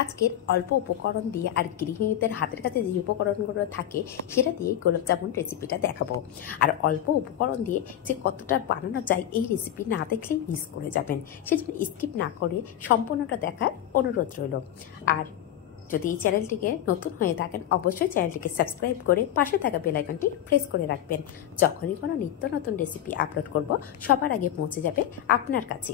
আজকের অল্প উপকরণ দিয়ে আর গৃহিণীদের হাতের কাছে যে উপকরণগুলো থাকে সেটা দিয়েই গোলাপ জামুন রেসিপিটা দেখাবো। আর অল্প উপকরণ দিয়ে যে কতটা বানানো যায় এই রেসিপি না দেখলেই মিস করে যাবেন। সেজন্য স্কিপ না করে সম্পূর্ণটা দেখার অনুরোধ রইল। আর যদি এই চ্যানেলটিকে নতুন হয়ে থাকেন অবশ্যই চ্যানেলটিকে সাবস্ক্রাইব করে পাশে থাকা বেল আইকনটি প্রেস করে রাখবেন। যখনই কোনো নিত্য নতুন রেসিপি আপলোড করব সবার আগে পৌঁছে যাবে আপনার কাছে।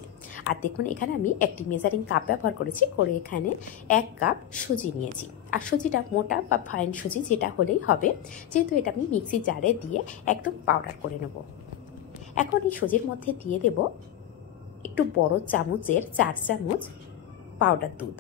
আর দেখুন এখানে আমি একটি মেজারিং কাপ ব্যবহার করেছি, করে এখানে 1 কাপ সুজি নিয়েছি। আর সুজিটা মোটা বা ফাইন সুজি যেটা হলেই হবে, যেহেতু এটা আমি মিক্সি জারে দিয়ে একদম পাউডার করে নেব। এখন এই সুজির মধ্যে দিয়ে দেব একটু বড় চামচের 4 চামচ পাউডার দুধ।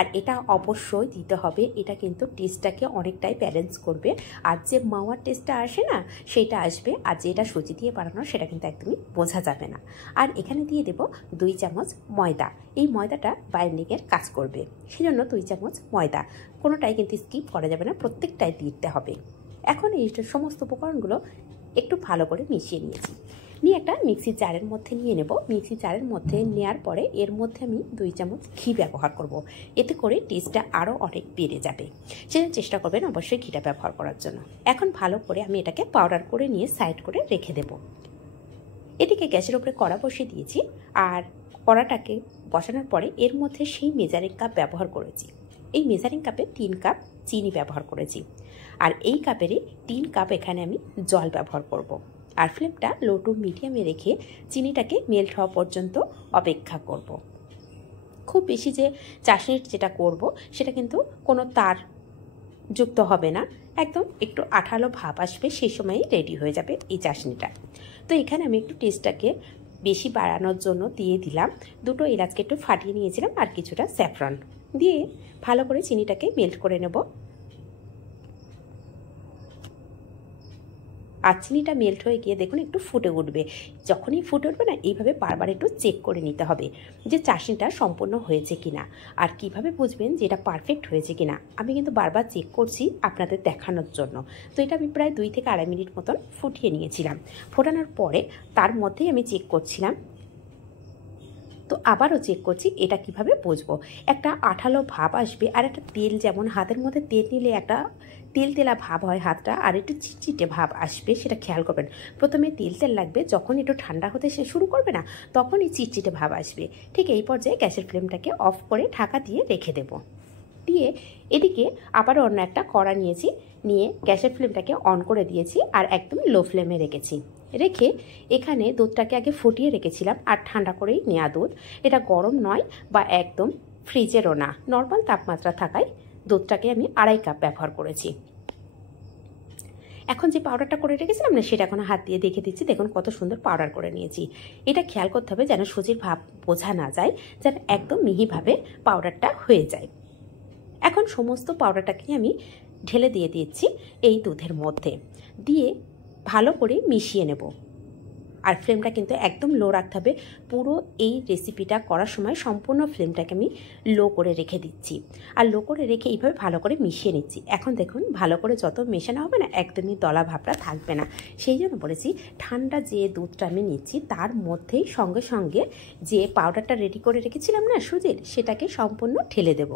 আর এটা অবশ্যই দিতে হবে, এটা কিন্তু টেস্টটাকে অনেকটাই ব্যালেন্স করবে। আর যে মাওয়ার টেস্টটা আসে না সেটা আসবে, আর যেটা সুজি দিয়ে বানানো সেটা কিন্তু একদমই বোঝা যাবে না। আর এখানে দিয়ে দেব 2 চামচ ময়দা। এই ময়দাটা বাইন্ডিংয়ের কাজ করবে, সেজন্য 2 চামচ ময়দা। কোনোটাই কিন্তু স্কিপ করা যাবে না, প্রত্যেকটাই দিতে হবে। এখন এই সমস্ত উপকরণগুলো একটু ভালো করে মিশিয়ে নিয়েছি, নিয়ে একটা মিক্সি জারের মধ্যে নিয়ে নেব। মিক্সি জারের মধ্যে নেওয়ার পরে এর মধ্যে আমি 2 চামচ ঘি ব্যবহার করব, এতে করে টেস্টটা আরও অনেক বেড়ে যাবে। সেজন্য চেষ্টা করবেন অবশ্যই ঘিটা ব্যবহার করার জন্য। এখন ভালো করে আমি এটাকে পাউডার করে নিয়ে সাইড করে রেখে দেব। এদিকে গ্যাসের উপরে কড়া বসিয়ে দিয়েছি, আর কড়াটাকে বসানোর পরে এর মধ্যে সেই মেজারিং কাপ ব্যবহার করেছি। এই মেজারিং কাপে 3 কাপ চিনি ব্যবহার করেছি, আর এই কাপেরই 3 কাপ এখানে আমি জল ব্যবহার করব। আর ফ্লেমটা লো টু মিডিয়ামে রেখে চিনিটাকে মেল্ট হওয়া পর্যন্ত অপেক্ষা করব। খুব বেশি যে চাশনির যেটা করব সেটা কিন্তু কোনো তার যুক্ত হবে না, একদম একটু আঠালো ভাব আসবে, সেই সময়ই রেডি হয়ে যাবে এই চাশনিটা। তো এখানে আমি একটু টেস্টটাকে বেশি বাড়ানোর জন্য দিয়ে দিলাম 2টো এলাচকে একটু ফাটিয়ে নিয়েছিলাম, আর কিছুটা স্যাফরন দিয়ে ভালো করে চিনিটাকে মেল্ট করে নেব। আর চিনিটা মেল্ট হয়ে গিয়ে দেখুন একটু ফুটে উঠবে। যখনই ফুটে উঠবে না এইভাবে বারবার একটু চেক করে নিতে হবে যে চাশনিটা সম্পূর্ণ হয়েছে কিনা। আর কিভাবে বুঝবেন যে এটা পারফেক্ট হয়েছে কিনা, আমি কিন্তু বারবার চেক করছি আপনাদের দেখানোর জন্য। তো এটা আমি প্রায় 2 থেকে 2.5 মিনিট মতন ফুটিয়ে নিয়েছিলাম। ফোটানোর পরে তার মধ্যেই আমি চেক করছিলাম, তো আবারও চেক করছি এটা কিভাবে বুঝবো। একটা আঠালো ভাব আসবে, আর একটা তেল, যেমন হাতের মধ্যে তেল নিলে একটা তেল তেলা ভাব হয় হাতটা, আর একটু চিটচিটে ভাব আসবে, সেটা খেয়াল করবেন। প্রথমে তেল তেল লাগবে, যখন একটু ঠান্ডা হতে শুরু করবে না তখনই চিটচিটে ভাব আসবে। ঠিক এই পর্যায়ে গ্যাসের ফ্লেমটাকে অফ করে ঢাকা দিয়ে রেখে দেব। দিয়ে এদিকে আবারও অন্য একটা কড়া নিয়েছি, নিয়ে গ্যাসের ফ্লেমটাকে অন করে দিয়েছি আর একদম লো ফ্লেমে রেখেছি। রেখে এখানে দুধটাকে আগে ফুটিয়ে রেখেছিলাম, আর ঠান্ডা করেই নেওয়া দুধ, এটা গরম নয় বা একদম ফ্রিজেরও না, নর্মাল তাপমাত্রা থাকায় দুধটাকে আমি 2.5 কাপ ব্যবহার করেছি। এখন যে পাউডারটা করে রেখেছিলাম না সেটা এখন হাত দিয়ে দেখে দিচ্ছি, দেখুন কত সুন্দর পাউডার করে নিয়েছি। এটা খেয়াল করতে হবে যেন সুজির ভাব বোঝা না যায়, যেন একদম মিহিভাবে পাউডারটা হয়ে যায়। এখন সমস্ত পাউডারটাকে আমি ঢেলে দিয়ে দিচ্ছি এই দুধের মধ্যে, দিয়ে ভালো করে মিশিয়ে নেব। আর ফ্লেমটা কিন্তু একদম লো রাখতে হবে। পুরো এই রেসিপিটা করার সময় সম্পূর্ণ ফ্লেমটাকে আমি লো করে রেখে দিচ্ছি, আর লো করে রেখে এইভাবে ভালো করে মিশিয়ে নিচ্ছি। এখন দেখুন ভালো করে যত মেশানো হবে না একদমই দলা ভাবটা থাকবে না। সেই জন্য বলেছি ঠান্ডা যে দুধটা আমি নিচ্ছি তার মধ্যেই সঙ্গে সঙ্গে যে পাউডারটা রেডি করে রেখেছিলাম না সুজির, সেটাকে সম্পূর্ণ ঢেলে দেব।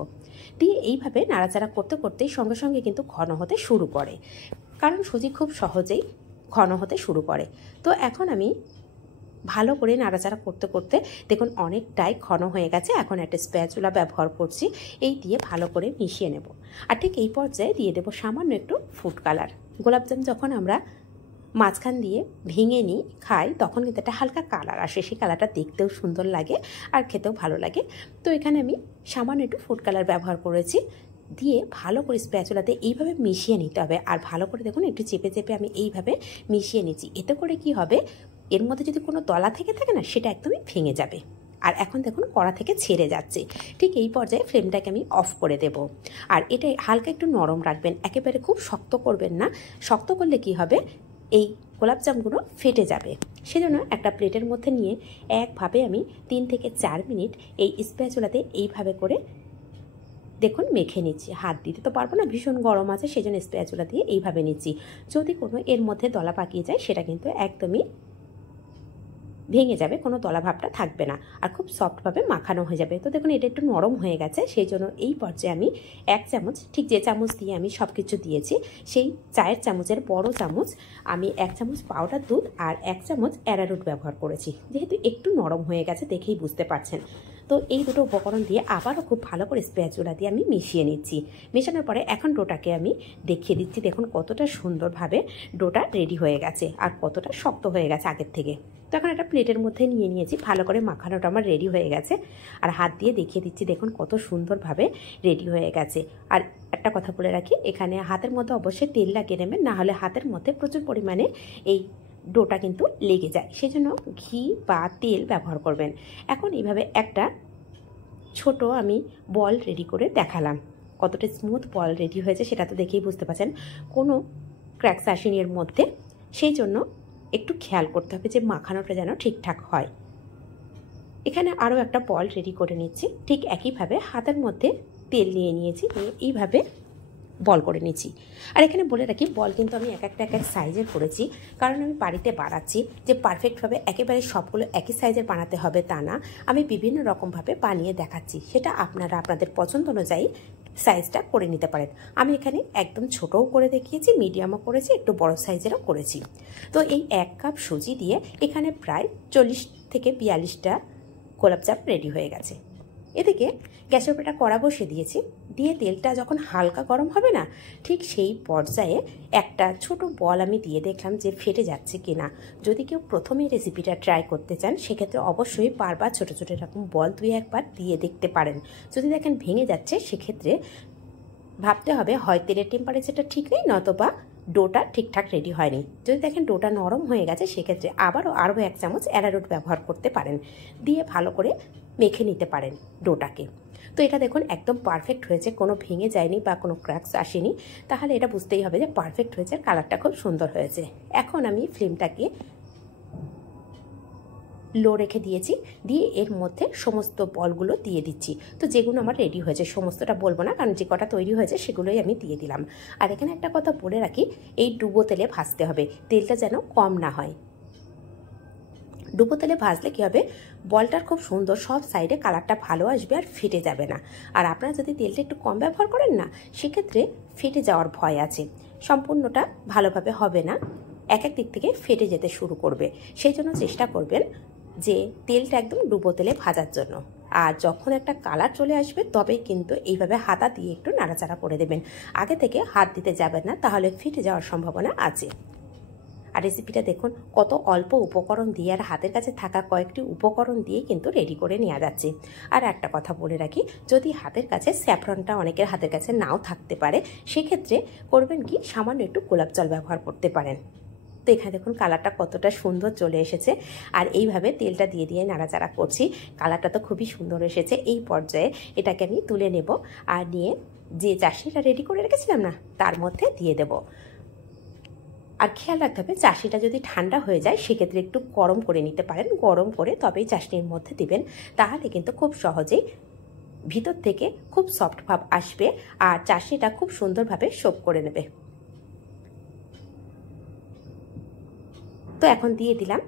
দিয়ে এইভাবে নাড়াচাড়া করতে করতেই সঙ্গে সঙ্গে কিন্তু ঘন হতে শুরু করে, কারণ সুজি খুব সহজেই ঘন হতে শুরু করে। তো এখন আমি ভালো করে নাড়াচাড়া করতে করতে দেখুন অনেকটাই ঘন হয়ে গেছে। এখন একটা স্প্যাচুলা ব্যবহার করছি, এই দিয়ে ভালো করে মিশিয়ে নেব। আর ঠিক এই পর্যায়ে দিয়ে দেব সামান্য একটু ফুড কালার। গোলাপজাম যখন আমরা মাঝখান দিয়ে ভেঙে নিই খাই তখন কিন্তু একটা হালকা কালার আসে, সেই কালারটা দেখতেও সুন্দর লাগে আর খেতেও ভালো লাগে। তো এখানে আমি সামান্য একটু ফুড কালার ব্যবহার করেছি, দিয়ে ভালো করে স্প্যাচুলাতে এইভাবে মিশিয়ে নিতে হবে। আর ভালো করে দেখুন একটু চেপে চেপে আমি এইভাবে মিশিয়ে নিচ্ছি। এতে করে কি হবে, এর মধ্যে যদি কোনো দলা থেকে থাকে না সেটা একদমই ভেঙে যাবে। আর এখন দেখুন কড়া থেকে ছেড়ে যাচ্ছে। ঠিক এই পর্যায়ে ফ্লেমটাকে আমি অফ করে দেব। আর এটা হালকা একটু নরম রাখবেন, একেবারে খুব শক্ত করবেন না। শক্ত করলে কি হবে, এই গোলাপজামগুলো ফেটে যাবে। সেজন্য একটা প্লেটের মধ্যে নিয়ে একভাবে আমি 3 থেকে 4 মিনিট এই স্প্যাচুলাতে এইভাবে করে দেখুন মেখে নিচ্ছি। হাত দিতে তো পারবো না, ভীষণ গরম আছে, সেজন্য স্প্যাচুলা দিয়ে এইভাবে নিচ্ছি। যদি কোনো এর মধ্যে দলা পাকিয়ে যায় সেটা কিন্তু একদমই ভেঙে যাবে, কোনো দলা ভাবটা থাকবে না, আর খুব সফটভাবে মাখানো হয়ে যাবে। তো দেখুন এটা একটু নরম হয়ে গেছে, সেই জন্য এই পর্যায়ে আমি 1 চামচ, ঠিক যে চামচ দিয়ে আমি সব কিছু দিয়েছি সেই চায়ের চামচের বড় চামচ আমি 1 চামচ পাউডার দুধ আর 1 চামচ অ্যারারুট ব্যবহার করেছি। যেহেতু একটু নরম হয়ে গেছে দেখেই বুঝতে পারছেন। তো এই দুটো উপকরণ দিয়ে আবারও খুব ভালো করে স্প্যাচুলা দিয়ে আমি মিশিয়ে নিচ্ছি। মেশানোর পরে এখন ডোটাকে আমি দেখিয়ে দিচ্ছি, দেখুন কতটা সুন্দরভাবে ডোটা রেডি হয়ে গেছে আর কতটা শক্ত হয়ে গেছে আগের থেকে। তো এখন একটা প্লেটের মধ্যে নিয়ে নিয়েছি, ভালো করে মাখানোটা আমার রেডি হয়ে গেছে। আর হাত দিয়ে দেখিয়ে দিচ্ছি, দেখুন কত সুন্দরভাবে রেডি হয়ে গেছে। আর একটা কথা বলে রাখি, এখানে হাতের মধ্যে অবশ্যই তেল লাগিয়ে নেবেন, না হলে হাতের মধ্যে প্রচুর পরিমাণে এই ডোটা কিন্তু লেগে যায়, সেই জন্য ঘি বা তেল ব্যবহার করবেন। এখন এইভাবে একটা ছোট আমি বল রেডি করে দেখালাম, কতটা স্মুথ বল রেডি হয়েছে সেটা তো দেখেই বুঝতে পারছেন, কোনো ক্র্যাকস আসেনি এর মধ্যে। সেই জন্য একটু খেয়াল করতে হবে যে মাখানোটা যেন ঠিকঠাক হয়। এখানে আরও একটা বল রেডি করে নিচ্ছি, ঠিক একইভাবে হাতের মধ্যে তেল নিয়ে নিয়েছি, এইভাবে বল করে নিচ্ছি। আর এখানে বলে রাখি, বল কিন্তু আমি এক এক সাইজের করেছি, কারণ আমি বাড়িতে বানাচ্ছি যে পারফেক্টভাবে একেবারে সবগুলো একই সাইজের বানাতে হবে তা না, আমি বিভিন্ন রকমভাবে বানিয়ে দেখাচ্ছি, সেটা আপনারা আপনাদের পছন্দ অনুযায়ী সাইজটা করে নিতে পারেন। আমি এখানে একদম ছোটও করে দেখিয়েছি, মিডিয়ামও করেছি, একটু বড় সাইজেরও করেছি। তো এই 1 কাপ সুজি দিয়ে এখানে প্রায় 40 থেকে 42টা গোলাপজাম রেডি হয়ে গেছে। এদিকে গ্যাসের উপরে একটা কড়া বসিয়ে দিয়েছি, দিয়ে তেলটা যখন হালকা গরম হবে না, ঠিক সেই পর্যায়ে একটা ছোট বল আমি দিয়ে দেখলাম যে ফেটে যাচ্ছে কিনা। যদি কেউ প্রথমে রেসিপিটা ট্রাই করতে চান সেক্ষেত্রে অবশ্যই বারবার ছোটো ছোটো এরকম বল 2-1 বার দিয়ে দেখতে পারেন। যদি দেখেন ভেঙে যাচ্ছে সেক্ষেত্রে ভাবতে হবে হয় তেলের টেম্পারেচারটা ঠিক নেই, নতবা ডোটা ঠিকঠাক রেডি হয়নি। যদি দেখেন ডোটা নরম হয়ে গেছে সেক্ষেত্রে আরও 1 চামচ অ্যারারুট ব্যবহার করতে পারেন, দিয়ে ভালো করে মেখে নিতে পারেন ডোটাকে। তো এটা দেখুন একদম পারফেক্ট হয়েছে, কোনো ভেঙে যায়নি বা কোনো ক্র্যাকস আসেনি, তাহলে এটা বুঝতেই হবে যে পারফেক্ট হয়েছে, কালারটা খুব সুন্দর হয়েছে। এখন আমি ফ্লেমটাকে লো রেখে দিয়েছি, দিয়ে এর মধ্যে সমস্ত বলগুলো দিয়ে দিচ্ছি। তো যেগুলো আমার রেডি হয়েছে সমস্তটা বলবো না, কারণ যে কটা তৈরি হয়েছে সেগুলোই আমি দিয়ে দিলাম। আর এখানে একটা কথা বলে রাখি, এই ডুবো তেলে ভাজতে হবে, তেলটা যেন কম না হয়। ডুবো তেলে ভাজলে কী হবে, বলটার খুব সুন্দর সব সাইডে কালারটা ভালো আসবে আর ফেটে যাবে না। আর আপনারা যদি তেলটা একটু কম ব্যবহার করেন না, সেক্ষেত্রে ফেটে যাওয়ার ভয় আছে, সম্পূর্ণটা ভালোভাবে হবে না, এক দিক থেকে ফেটে যেতে শুরু করবে। সেই জন্য চেষ্টা করবেন যে তেলটা একদম ডুবো তেলে ভাজার জন্য। আর যখন একটা কালার চলে আসবে তবেই কিন্তু এইভাবে হাতা দিয়ে একটু নাড়াচাড়া করে দেবেন, আগে থেকে হাত দিতে যাবেন না, তাহলে ফেটে যাওয়ার সম্ভাবনা আছে। আর রেসিপিটা দেখুন কত অল্প উপকরণ দিয়ে আর হাতের কাছে থাকা কয়েকটি উপকরণ দিয়ে কিন্তু রেডি করে নেওয়া যাচ্ছে। আর একটা কথা বলে রাখি, যদি হাতের কাছে স্যাফরনটা অনেকের হাতের কাছে নাও থাকতে পারে, সেক্ষেত্রে করবেন কি, সামান্য একটু গোলাপ জল ব্যবহার করতে পারেন। তো এখানে দেখুন কালারটা কতটা সুন্দর চলে এসেছে। আর এইভাবে তেলটা দিয়ে দিয়ে নাড়াচাড়া করছি, কালারটা তো খুবই সুন্দর এসেছে। এই পর্যায়ে এটাকে আমি তুলে নেব, আর নিয়ে যে চাশনিটা রেডি করে রেখেছিলাম না তার মধ্যে দিয়ে দেব। আর খেয়াল রাখতে হবে চাশনিটা যদি ঠান্ডা হয়ে যায় সেক্ষেত্রে একটু গরম করে নিতে পারেন, গরম করে তবেই চাশনির মধ্যে দিবেন, তাহলে কিন্তু খুব সহজেই ভিতর থেকে খুব সফট ভাব আসবে আর চাশনিটা খুব সুন্দরভাবে সোক করে নেবে। তো এখন দিয়ে দিলাম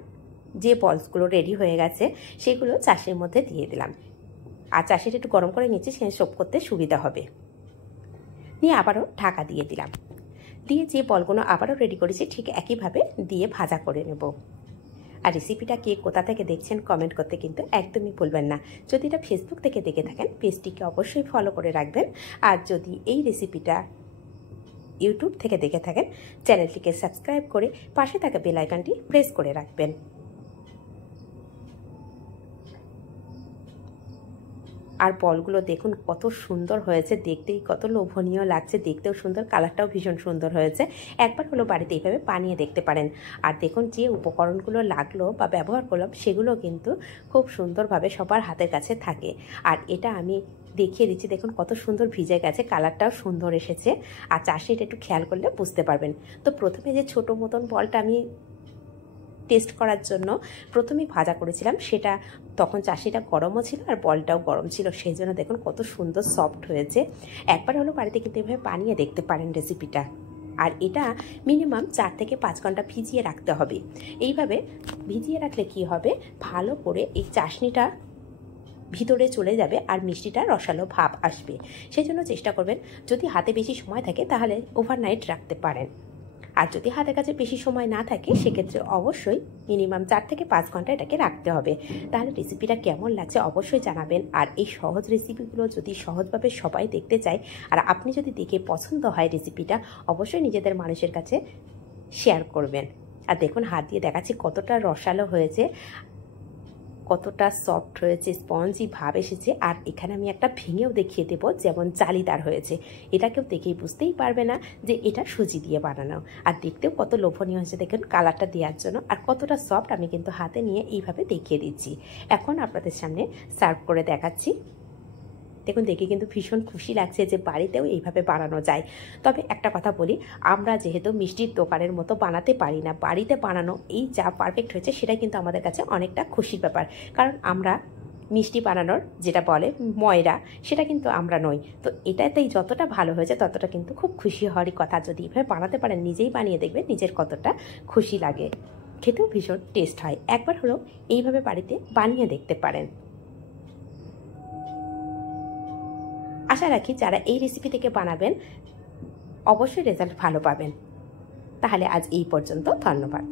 যে বলসগুলো রেডি হয়ে গেছে সেগুলো চাশনির মধ্যে দিয়ে দিলাম, আর চাশনিটা একটু গরম করে নিচ্ছি, সেখানে সোক করতে সুবিধা হবে। নিয়ে আবারও ঢাকা দিয়ে দিলাম, দিয়ে যে বলগুলো আবারও রেডি করেছি ঠিক একইভাবে দিয়ে ভাজা করে নেব। আর রেসিপিটা কে কোথা থেকে দেখছেন কমেন্ট করতে কিন্তু একদমই ভুলবেন না। যদি এটা ফেসবুক থেকে দেখে থাকেন পেজটিকে অবশ্যই ফলো করে রাখবেন, আর যদি এই রেসিপিটা ইউটিউব থেকে দেখে থাকেন চ্যানেলটিকে সাবস্ক্রাইব করে পাশে থাকা বেল আইকনটি প্রেস করে রাখবেন। আর বলগুলো দেখুন কত সুন্দর হয়েছে, দেখতেই কত লোভনীয় লাগছে, দেখতেও সুন্দর, কালারটাও ভীষণ সুন্দর হয়েছে। একবার হলো বাড়িতে এইভাবে বানিয়ে দেখতে পারেন। আর দেখুন যে উপকরণগুলো লাগলো বা ব্যবহার করলাম সেগুলো কিন্তু খুব সুন্দরভাবে সবার হাতের কাছে থাকে। আর এটা আমি দেখিয়ে দিচ্ছি, দেখুন কত সুন্দর ভিজে গেছে, কালারটাও সুন্দর এসেছে। আর চাশনিটা একটু খেয়াল করলে বুঝতে পারবেন। তো প্রথমে যে ছোট মতন বলটা আমি টেস্ট করার জন্য প্রথমেই ভাজা করেছিলাম, সেটা তখন চাশনিটা গরমও ছিল আর বলটাও গরম ছিল, সেই জন্য দেখুন কত সুন্দর সফট হয়েছে। একবার হলো বাড়িতে কিন্তু এভাবে বানিয়ে দেখতে পারেন রেসিপিটা। আর এটা মিনিমাম 4 থেকে 5 ঘন্টা ভিজিয়ে রাখতে হবে। এইভাবে ভিজিয়ে রাখলে কি হবে, ভালো করে এই চাশনিটা ভিতরে চলে যাবে আর মিষ্টিটা রসালো ভাব আসবে। সেই জন্য চেষ্টা করবেন, যদি হাতে বেশি সময় থাকে তাহলে ওভারনাইট রাখতে পারেন, আর যদি হাতের কাছে বেশি সময় না থাকে সেক্ষেত্রে অবশ্যই মিনিমাম 4 থেকে 5 ঘন্টা এটাকে রাখতে হবে। তাহলে রেসিপিটা কেমন লাগছে অবশ্যই জানাবেন। আর এই সহজ রেসিপিগুলো যদি সহজভাবে সবাই দেখতে চায় আর আপনি যদি দেখে পছন্দ হয় রেসিপিটা, অবশ্যই নিজেদের মানুষের কাছে শেয়ার করবেন। আর দেখুন হাত দিয়ে দেখাচ্ছি কতটা রসালো হয়েছে, কতটা সফট হয়েছে, স্পঞ্জি ভাব এসেছে। আর এখানে আমি একটা ভেঙেও দেখিয়ে দেবো যেমন জালিদার হয়েছে, এটা কেউ দেখেই বুঝতেই পারবে না যে এটা সুজি দিয়ে বানানো। আর দেখতেও কত লোভনীয় হয়েছে দেখুন কালারটা দেওয়ার জন্য, আর কতটা সফট আমি কিন্তু হাতে নিয়ে এইভাবে দেখিয়ে দিচ্ছি। এখন আপনাদের সামনে সার্ভ করে দেখাচ্ছি। দেখুন দেখে কিন্তু ভীষণ খুশি লাগছে যে বাড়িতেও এইভাবে বানানো যায়। তবে একটা কথা বলি, আমরা যেহেতু মিষ্টির দোকানের মতো বানাতে পারি না, বাড়িতে বানানো এই যা পারফেক্ট হয়েছে সেটা কিন্তু আমাদের কাছে অনেকটা খুশির ব্যাপার। কারণ আমরা মিষ্টি বানানোর যেটা বলে ময়রা, সেটা কিন্তু আমরা নই। তো এটাতেই যতটা ভালো হয়েছে ততটা কিন্তু খুব খুশি হওয়ারই কথা। যদি এইভাবে বানাতে পারেন, নিজেই বানিয়ে দেখবেন নিজের কতটা খুশি লাগে, খেতেও ভীষণ টেস্ট হয়। একবার হলেও এইভাবে বাড়িতে বানিয়ে দেখতে পারেন। আশা রাখি যারা এই রেসিপি থেকে বানাবেন অবশ্যই রেজাল্ট ভালো পাবেন। তাহলে আজ এই পর্যন্ত, ধন্যবাদ।